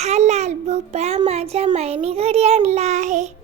हा लाल भोपळा माझ्या मायने घरी आणला आहे.